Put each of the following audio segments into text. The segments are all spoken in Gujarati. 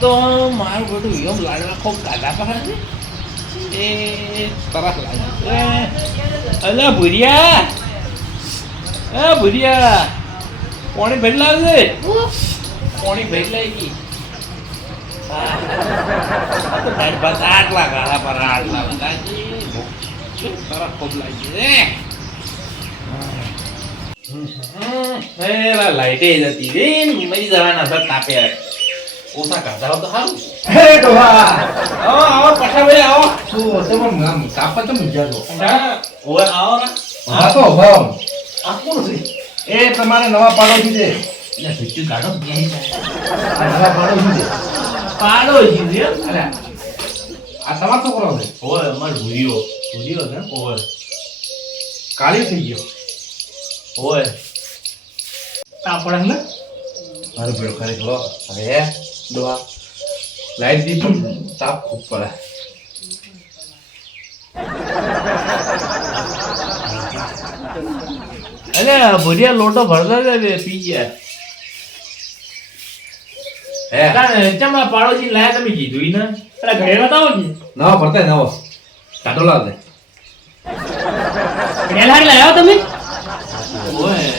તો મારું બધું એમ લાડવા ખૂબ ગાડા પાસે છે એ તરફ લાગે અલા ભૂરિયા ભૂરિયા પાણી ભરી લાવજે પાણી ભરી લાવી દાળ ભાત આટલા ગાળા પર આટલા બધા તરફ ખૂબ લાગી લાઈટે જતી રે મરી જવાના હતા તાપે ઓછા કાઢા તો સારું હે ડોહા આવો પઠા ભાઈ આવો શું તમે આમ કાપા તો મજા જો ઓય આવો ને હા તો ભાવ આ કોણ છે એ તમારે નવા પાડોશી છે એટલે ભીચું કાઢો આ નવા પાડોશી છે પાડોશી છે અરે આ તમારો છોકરો છે ઓય અમાર ભૂરીઓ છે ઓય કાળી થઈ ગયો ઓય તાપ પડે ને મારો બેડો ખાલી ખલો અરે ડોહા લાઈટ દીધું તાપ ખૂબ પડે અરે ભૂરિયા લોટો ભરતા જાય પી ગયા હે ચમા પાડોશી લાયા તમે કીધું ને પેલા ઘરે બતાવો કે નવો પડતા નવો કાઢો લાવ દે ઘરે લાગ લાવ્યો તમે ઓય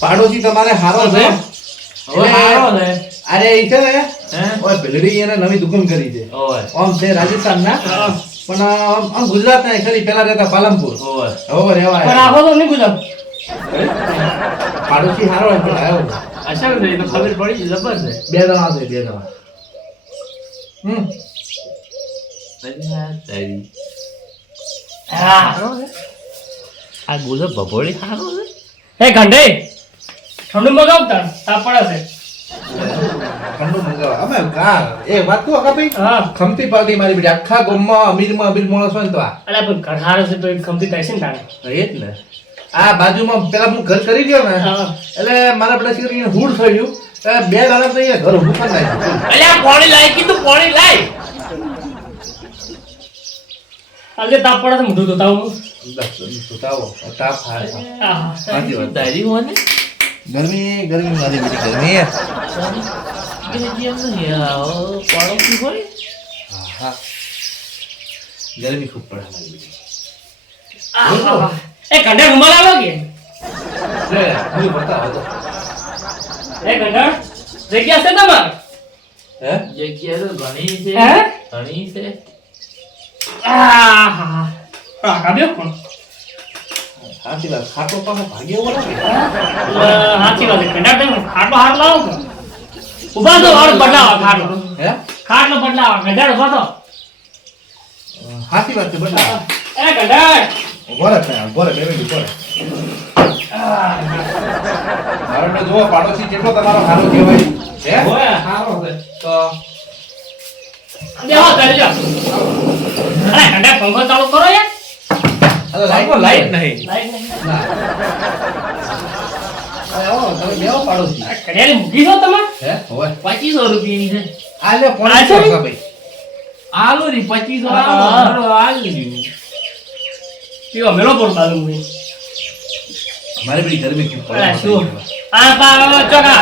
પાડોશી તમારે હારો છે ઓય હારો ને અરે ઈ છે ને હે ઓય ભેલડી એને નવી દુકાન કરી છે ઓય આમ છે રાજસ્થાન ના પણ આમ ગુજરાત ના ખરી પેલા રહેતા પાલનપુર ઓય હવે રહેવા પણ આખો તો નહીં ગુજાર પાડોશી હારો હોય પણ આવ્યો અસર નહીં તો ખબર પડી જબર છે બે જણા છે બે જણા હા આ ગુલાબ ભભોળી સારો છે હે ગંડે ઠંડુ મગાવતા તાપ પડે છે ઠંડુ મંગાવા અમે કાર એ વાત તો કા ભાઈ હા ખમતી પાર્ટી મારી બેટી આખા ગામમાં અમીર માણસ હોય ને તો આ અલા પણ ઘર હારો છે તો એક ખમતી થાય છે ને તાણે એ જ ને આ બાજુમાં પેલા હું ઘર કરી દયો ને હા એટલે મારા પેલા છોકરીને હૂડ થયું બે દાડા તો અહીંયા ઘર ઊભું કરી નાખ્યું અલ્યા પાણી લાય કીધું પાણી લાય આજે તાપ પડે છે મોઢું ધોતા હું બસ સુતાવો તાપ થાય સાચી વાત દારી હોને ગરમી ગરમી મારી બેટી ગરમી પાડોશી હોય હા ગરમી ખૂબ પડે મારી બેટી એ ગંડા રૂમાલ આવો કે લે હું બતાવો તો એ ગંડા જગ્યા છે તમાર હે જગ્યા તો ઘણી છે હે ઘણી છે આહા કાબ્યો કોણ સાચી વાત ખાટો પાછો ભાગ્યો બોલો કે હાચી વાત છે ગંડા તમે ખાટો હાર લાવો કે ઉભા તો વાળ બદલાવા ખાટો હે ખાટલો બદલાવા ગંડા ઉભા તો સાચી વાત છે બધા એ ગંડા બોરે બે મિનિટ બોરે મારો ને જો પાડોશી કેટલો તમારો સારો કહેવાય હે ઓય સારો છે તો દેવા કરી લો અરે ગંડા પંખો ચાલુ કરો યાર અરે લાઈટ નહીં લાઈટ નહીં ના અરે આવો તમે બેવો પાડોશી આ કડિયાની મૂકી છો તમે હે હોય 2500 રૂપિયાની છે આ લે આ છે? 500 ભાઈ આલુ ની 2500 હા. આલ લીધી પીવો મેલો પર બાજુ મૂકી મારી બધી ગરમી કેમ અરે શું આ પા ચોકા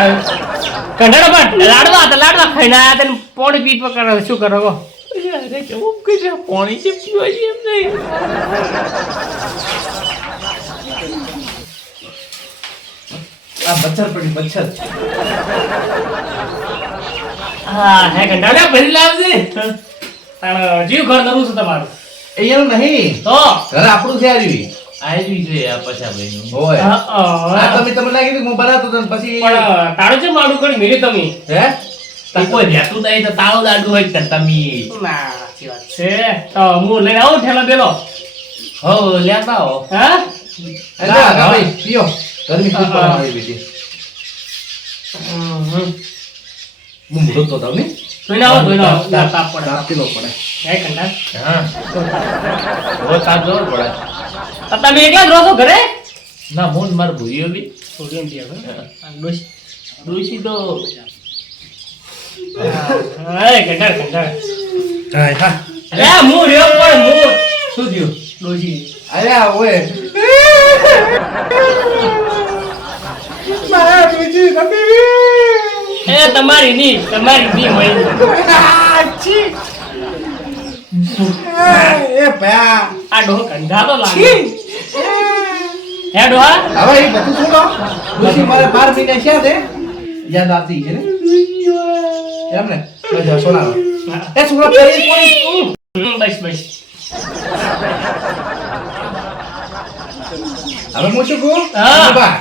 ગંડાનો પણ લાડવા ખાઈને આયા તને પોણી પીટ પર કરે શું કરો કહો અરે કેવું કે પાણી છે પીવા છે એમ નહીં આ મચ્છર પડી મચ્છર હા હે ગંડા અરે ભરી લાવજે જીવ ઘર કરું છું તમારું અહીંયાનું નહીં તો ઘર આપણું છે આવી આવી જોઈએ આ પછા ભાઈ હોય આ પણ તમે તમને લાગી કે હું બનાવતો હતો ને પછી તારું છે માડું કરી મેળ્યું તમે હે કોઈ રહેતું નહીં તો તાળો દાડું હોય તો તમે ના સાચી વાત છે તો હું લઈને આવું ઠેલા બેલો હો લેતા આવો હા ના કા ભાઈ પીઓ ગરમી ખૂબ પડે મારી બેટી હું બોલતો તો તમને ધોઈને આવો તાપ પડે તાપ કિલો પડે હે ગંડા હા હો તાપ જબર પડે તો તમે એકલા જ રહો છો ઘરે ના મોન માર ભૂરીઓ બી છોડીને પીવો ડોશી તો હા ગંડા ગંડા હા હા અરે હું રહ્યો પણ હું શું થયું ડોશી અરે ઓય મારા બીજી નથી એ તમે તમારી નહીં હોય એ ભયા આ ડોહો કંધા તો લાગે હે ડોહા હવે એ બધું છોડો પછી મારે 12 મહિને છે તે યાદ આવતી છે ને એમ ને બધા સોના એ છોકરા પેલી કોણ બસ હવે હું શું કહું હા. બા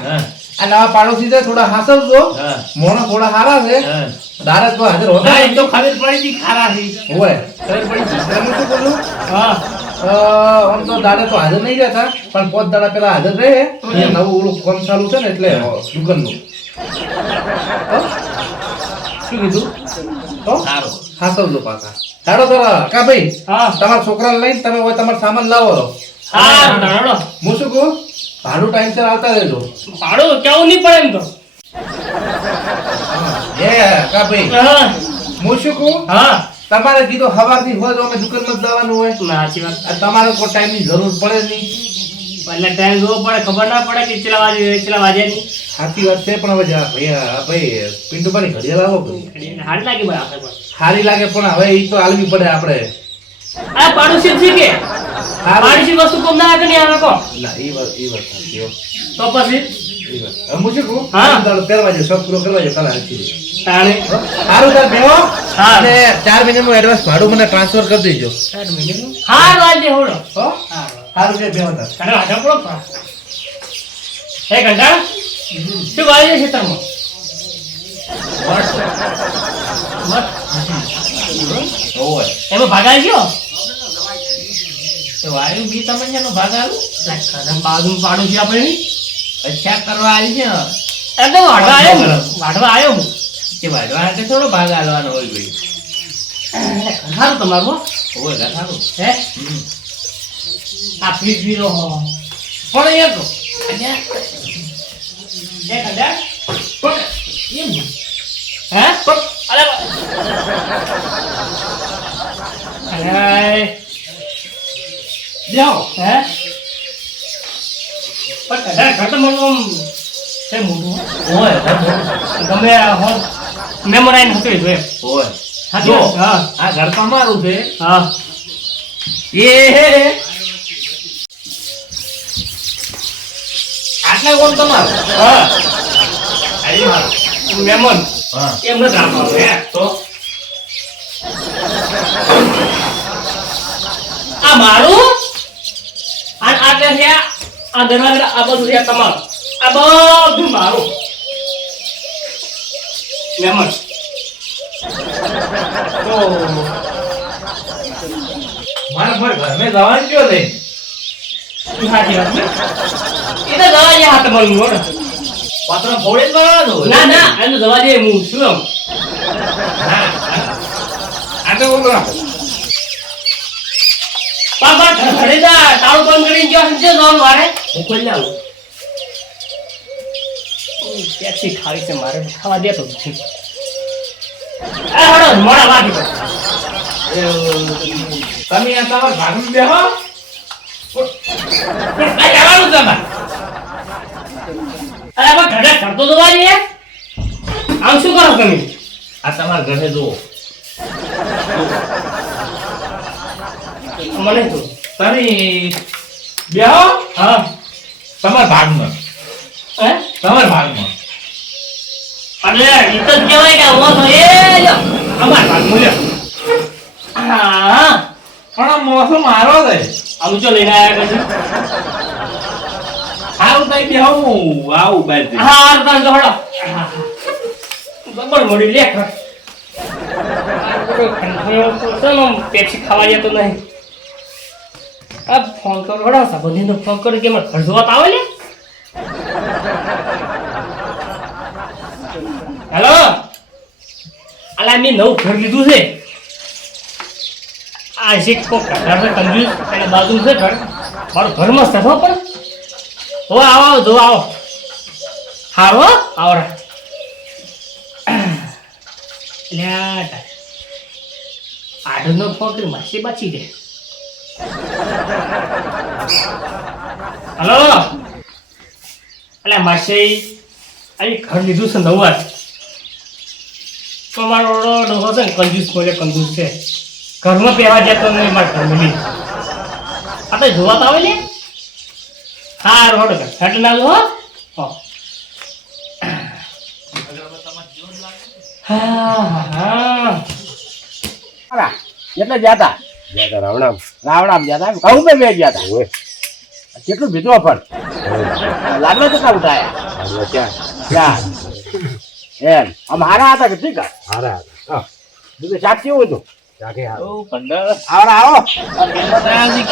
આ નવા પાડોશી છે થોડા હાસવજો હા. મોણા થોડા હારા છે હા. દારજ પર હાજર હોતા ના, એ તો ખબર પડી હતી ખારા છે. હોય ખબર પડી હતી. એટલે હું શું બોલું હા આમ તો દાડે તો હાજર નહીં રહેતા પણ 5 દાડા પેલા હાજર રહે એ નવું ઓલું કામ ચાલુ છે ને એટલે દુકાનનું હો? શું કીધું તો સારું. હાસવજો પાછા તારો તારા કા ભાઈ હા તમારા છોકરાને લઈને તમે હોય તમારો સામાન લાવો રહો હા ધણો હું શું કહું ભાડું ટાઈમસર આવતા રહેજો ભાડું કેવું નહીં પડે એમ તો એ કા ભાઈ હા હું શું કહું હા તમારે કીધું હવારથી હોય તો અમે દુકાનમાં જ જવાનું હોય સાચી વાત આ તમારે કોઈ ટાઈમની જરૂર પડે જ નહીં એટલે ટાઈમ જોવો પડે ખબર ના પડે કે કેટલા વાગે ની સાચી વાત છે પણ હવે જા ભાઈ પિન્ટુભાઈ ઘડિયાળ આવો ભાઈ હારી લાગી ભાઈ આપણે પણ સારી લાગે પણ હવે એ તો આલવી પડે આપણે આ પાડોશી છે કે પાડોશી વસ્તુ કોમ ના આવે નહીં આવે કો ના એ વાત સાચી હો. તો પછી એ વાત હવે હું શું કહું હા. દાડો પહેરવા જો શોખ પૂરો કરવા જો કાલે હાલતી તાણે સારું તાર બેહો હા. અને 4 મહિનાનું એડવાન્સ ભાડું મને ટ્રાન્સફર કરી દેજો હાર વાજે હોડો હો સારું છે બેહો તાર કને વાજો પડો પા હે ઘંટા શું વાજે છે તમો હોય. એમાં ભાગાઈ ગયો તો વાયુ બી તમને એનો ભાગ આલું? બાજુ પાડું છે આપણે અચ્છા કરવા આવી છે. એમ તો વાઢવા આવ્યો હું કે વાઢવા હાથે થોડો ભાગ આલવાનો હોય ભાઈ. સારું તમારું હોય ઘા સારું. હે આ ફ્રીજ બી નો પણ એક અહીંયા હે ઘંટા પણ એમ હે અરે અરે જાઓ. હે પણ ઘર તો મને છે મોટું હોય ગમે હો મેમોરાઇન હતું એટલે હોય. સાચી વાત? હા આ ઘર તો અમારું છે. હા એ આટલા કોણ તમારું? હા આઈ મારું. મેમોન હા. એમ નથી રાખવાનું હે તો આ મારું અને આ કે છે આ દરવાજા આ બધું છે તમારું આ બધું મારું મેમોન તો મારા ઘર મેં જવાનું કયો લઈને? સાચી વાત ને એ તો દવા જે હાથ મળું બોલો પાત્ર ફોડે જ બનાવવાનો હોય. ના ના એનું દવા જે હું શું એમ આ તો બોલો. પાપા ઘરે જા તાળું બંધ કરીને ગયો સમજે જવાનું મારે હું કોઈ લાવું. પેપ્સી ખાવી છે મારે ખાવા દે તો ઠીક આ હડો મોડા વાગી તો તમે આ તમારા ભાગમાં બેહો. આ જવાનું તમારે અરે આમાં ઘરે કરતો તો વાજી આમ શું કરો તમે આ તમારા ઘરે જુઓ. મને તો તમે બેહો હા તમારા ભાગમાં. હે તમારા ભાગમાં. અરે ઈ તો જ કહેવાય કે હું તો એ જો અમાર ભાગ મૂલ્યો હા પણ આ મોસમ મારો છે. આમ જો લઈને આવ્યા પછી સારું થાય બેહો હું આવું બાજુ. હા તો હડો બબર મળી લે પેપ્સી ખાવા જતો નહીં આ ફોન કરો હડો સંબંધીનો ફોન કરો કે મને ઘર જોવા આવે ને હેલો અલા મેં નવું ઘર લીધું છે આ છે કોક ઘર કંજૂસ અને બાજુ છે ઘર મારું ઘર મસ્ત હો પણ હો આવો જો આવો હારો આવરા લ્યા આડનો ફોન કરી માસી બાચી દે હલો અલ્યા માસી આ ઘર લીધું છે નવું તમારો ડોહો છે ને કંજૂસ બોલે કંજૂસ છે ઘરમાં પહેવા જતો નહીં મારે ફેમિલી આ તો જોવા તો આવે ને હા રોડ ઘટ ના લો હો હા એટલે જ્યાતા રાવણામ જ્યાતા કહું બે જ્યાતા કેટલું ભીતરો પણ લાડવા કેટલા ઉઠાયા ક્યાં એમ આમ હારા હતા કે ઠીક હારા હતા બીજું શાક કેવું હતું આવો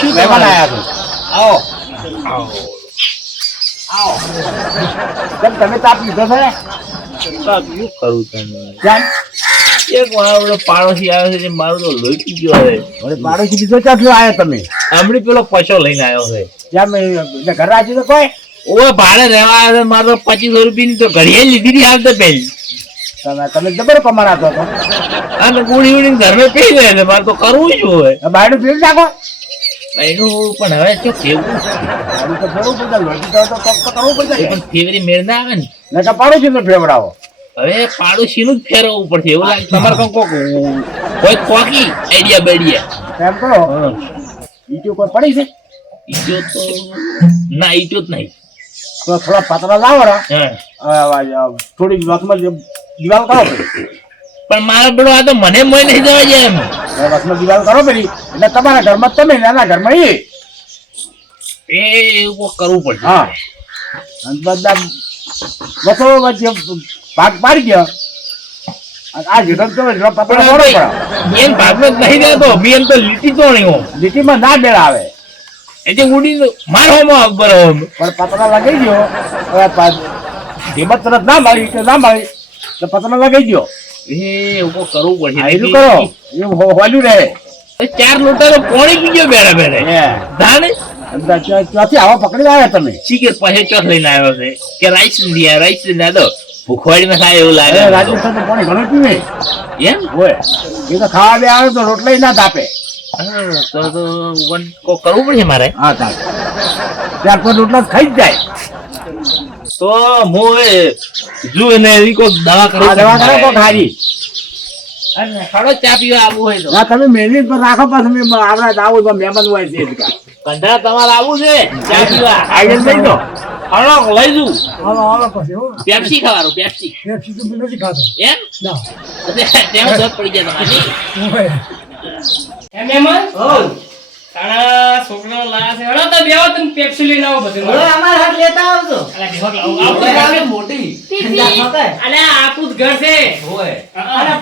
મહેમાન આવ્યા આવો કેમ તમે તાપ લીધો છે કરું તને કેમ એક મારો પાડોશી આવે છે મારું તો લોહી પી ગયો હવે મને પાડોશી બીજો ક્યાંથી આવ્યા તમે હમણાં પેલો પછો લઈને આવ્યો છે કેમ ઘર રાજુ તો કોઈ ઓવે ભાડે રહેવા આવ્યો મારે તો 2500 રૂપિયાની તો ઘડીએ લીધી હતી હાલ તો પેલી તમે જબર કમાણા હતો અને ગુડી ઉડી ઘરમાં પી ગયો એટલે મારે તો કરવું જ હોય બાયડું ફેર નાખો એનું પણ હવે શું કેવું બાયડું તો ફેરવું પડે લોટી તો કોક તો કરવું પડે પણ ફેવરી મેળ ના આવે ને તો પાડોશી તો ફેવડાવો હવે પાડોશીનું જ ફેરવવું પડશે એવું લાગે તમારે કોક કોઈ કોકી આઈડિયા બેડિયા એમ કરો ઈટો કોઈ પડી છે ઈટો તો ના ઈટો જ નહીં તો થોડા પાતળા લાવો રા હા થોડી વસમાં દિવાલ કરો પણ મારો બેડો આ તો મને મોય નહીં જવા જાય એમ વસમાં દિવાલ કરો પેલી એટલે તમારા ઘરમાં તમે એના ઘરમાં એ એવું કરવું પડશે હા અને બધા વસો વચ્ચે ભાગ પાડી ગયો આ જેટલો તો પાતળા મોડો પડે એમ ભાગમાં જ નહીં રહેતો બેન તો લીટી તોણી હો લીટીમાં ના બેળ આવે એટલે ઉડી મારવામાં બરાબર પણ પતરા લગાઈ ગયો હિંમત તરત ના મારી કે ના મારી તો પતરા લગાઈ ગયો એવું કરવું પડશે આયલું કરો એવું હોલ્યું રહે 4 લોટા તો પોણી પી ગયો બેડા બેડે ધાને ત્યાંથી આવા પકડી આવ્યા તમે ચીકર પાસે ચોથ લઈને આવ્યો છે કે રાઈસ લીયા રાઈસ લઈને દો ભૂખવાડી ના થાય એવું લાગે રાજસ્થાન તો પાણી ઘણું પીવે એમ હોય એ તો ખાવા બે આવે તો રોટલા ના તાપે તો કરવું પડશે મારે હા તાપે ત્યાર તો રોટલા ખાઈ જ જાય તો હું જુ એને એવી કોઈ દવા કરું દવા કરો તો ખારી અને ખડો ચા પીવા આવવું હોય તો ના તમે મહેનત પર રાખો પાછું આપણા આવું તો મહેમાન હોય છે કંઠા તમારે આવવું છે ચા પીવા આવીને લઈ દો હળો લઈ જઉં હાલો પછી હો પેપ્સી ખાવાનું પેપ્સી પેપ્સી તો મેં નથી ખાતો એમ ના તેમાં દોત પડી જાય તમારી ઓય એમ મહેમાન તારા છોકરાઓ લાયા છે હળો તો બેવો તમે પેપ્સી લઈને આવો બધું અમાર હાથ લેતા આવજો અલા બેહો આવો મોટી અલા આપણું જ ઘર છે હોય અરે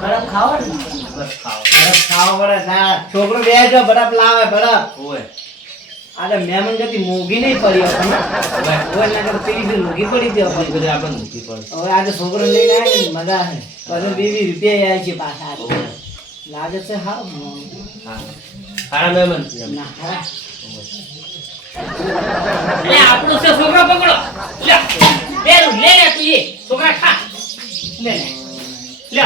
બરફ ખાવો ને બરફ ખાવો પડે ના છોકરો બેસો બરફ લાવે બરફ હોય અરે મહેમાન ગતિ મોંઘી નહીં પડી આપણને હોય ના કે પેલી બી મોંઘી પડી દે આપણને બધી આપણે મૂકી પડે હવે આજે છોકરો લઈને આવે ને મજા છે પછી 20 રૂપિયા આવે છે પાછા લાગે છે હા સારા મહેમાન છે ના હા અલે આપણું છે છોકરા પકડો લે બેરું લે લે તું એ છોકરા ખા લે લે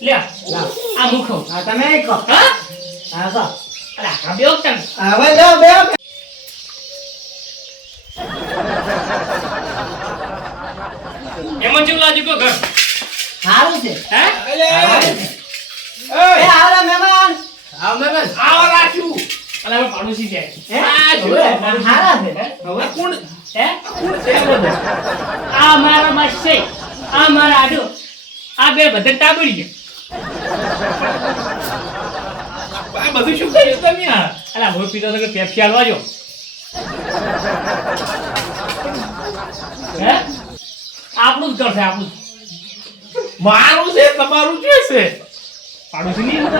લે આ મુખો હા તમે કહો હા હા કહો અલા આ બેઓ તમ હવે લો બે એમાં જેવું લાગ્યું કો ઘર સારું છે હે એ આવરા મહેમાન આવો રાખ્યું અલા હવે પાડોશી છે હે આ જો સારા છે હવે કોણ હે કોણ છે બધો આ મારા માં છે આ મારા આડો આ બે બધે ટાબડી ગયા આ બધું શું કર્યું તમે આ અલા હું પીતો તો કે પેપ્સી આલવા જો હે આપણું જ ઘર છે આપણું મારું છે તમારું શું છે પાડોશી નહીં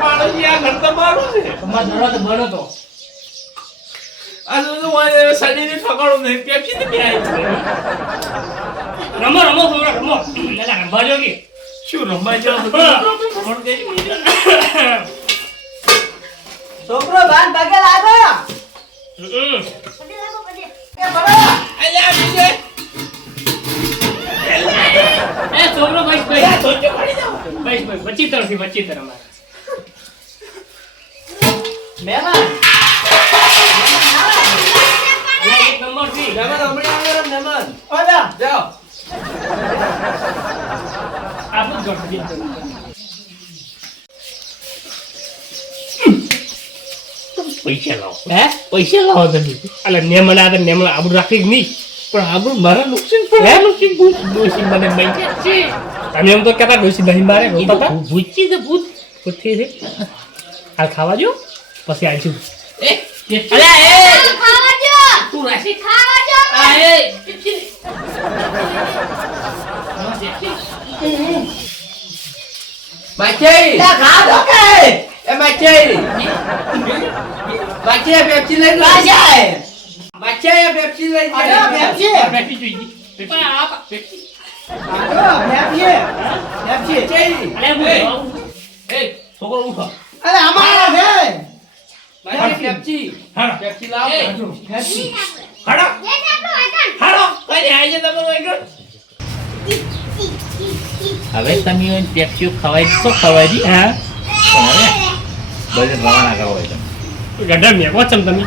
પાડોશી આ ઘર તમારું છે તમારા દરવા તો બનો તો આ તો શરીરે ઠકાણું નહીં પેપ્સી ને મેં આવી રમો રમો છોકરા રમો એટલે રમવા જો કે શું રમવા જાવ છોકરો બાન પગે લાગો એ બરો એ છોકરો બસ બસ બચી તર અમારે મહેમાન એક નંબર થી ઓલા જાઓ પૈસા લાવો પૈસા લાવો તમે અલે નેમણા તો નેમણા આબરૂ રાખી જ નહીં પણ આબરૂ મારા નુકસાન પણ નુકસાન ભૂત ડોશી મને મૈયા છે તમે એમ તો કહેતા ડોશી નહીં મારે હોતા હતા ભૂચી તો ભૂત પૂછી રે હાલ ખાવા જો પછી આવશું અલ્યા એ ખાવા જો તું રાશી ખાવા જો આ એ માચી ખાધો કે એ માચી પેપ્સી લઈ લો માચી પેપ્સી લઈ લો પેપ્સી બેઠી જોઈ પણ આ પેપ્સી અલે હું એ છોકરો ઉઠો અરે અમારા છે માચી પેપ્સી હા પેપ્સી લાવો પેપ્સી એ હાડો સાંભળો આટણ હાડો કઈ આવી છે તમારો એકડો હવે તમે પેપ્સીઓ ખવાય તો ખવાય દી હા બધે રવાના કરો હોય ગઢા મેકો ચમ તમે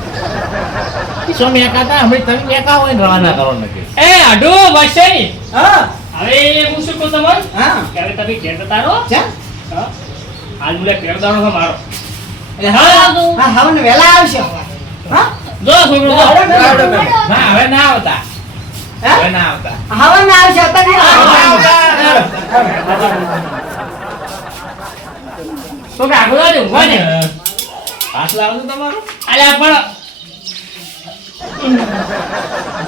શું મેકાતા અમે તમે મેકા હોય ને રવાના કરો નથી એ આડો વાસી હા હવે હું શું કહું તમને હા ત્યારે તમે ઘેર જતા રહો ચા હા હાલ મુલે પેરદાનો છે મારો હા હવે ને વેલા આવશે હા જો છોકરો જો. ના હવે ના આવતા હવે ના આવતા હવે ને આવશે તો કે આગળ આવજો ઊભા ને પાસ લાવજો તમારો અલ્યા પણ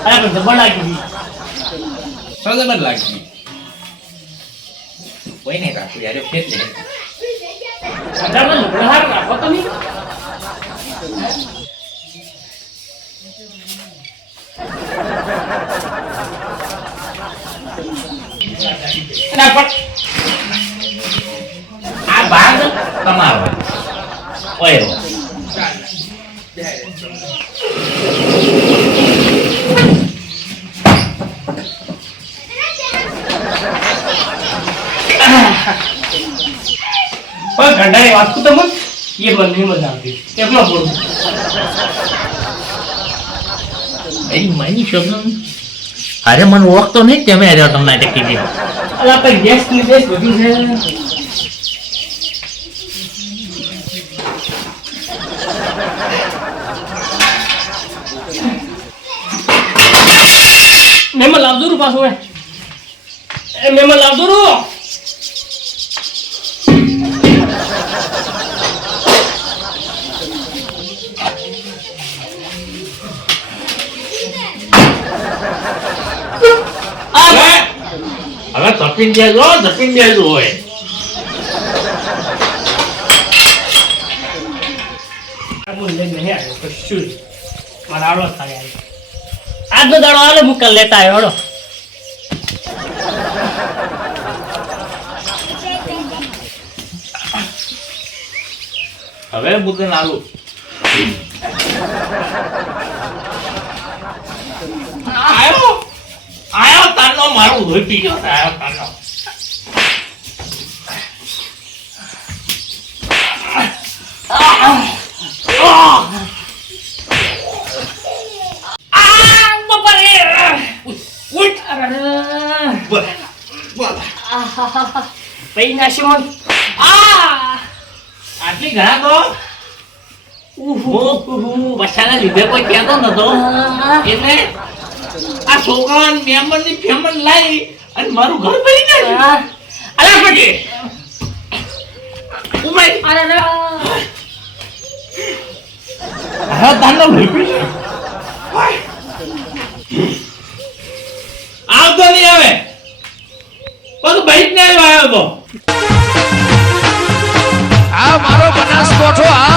અલ્યા પણ જબર લાગી સજબન લાગી કોઈ નહીં રાખું યાર ફેર લે અઢાર લુગડા હાર રાખો તમે અલ્યા પણ આ ભાગ તમારો ઓય પણ ગંડાની વાત તો તમને એ બંને મજા આવતી એકલો બોલું એ મની શબ્દ અરે મને ઓળખતો નહીં તમે અરે તમને ટકી દે અલ્યા પણ ગેસ ની ગેસ બધું છે મેમન લાવજો રૂ પાછું એ મેમન લાવજો રૂ હવે તપીન દેજો હોય આજનો દાડો આલો મુકલ લેતા આવ્યો હળો હવે મુદ્દન આલુ આયો તાનો મારું ધોઈ પી ગયો આયો તાનો પૈના શિવન આટલી ઘણા તો બસાના લીધે કોઈ કહેતો નતો એટલે આ છોકરા મેમ્બર ની ફેમન લાવી અને મારું ઘર ભરી નાખ્યું અલા પછી ઉમાઈ હા તાનો ભૂપી આવતો નહીં આવે બધું બહીત ને આવ્યો તો આ મારો બનાસકોઠો આ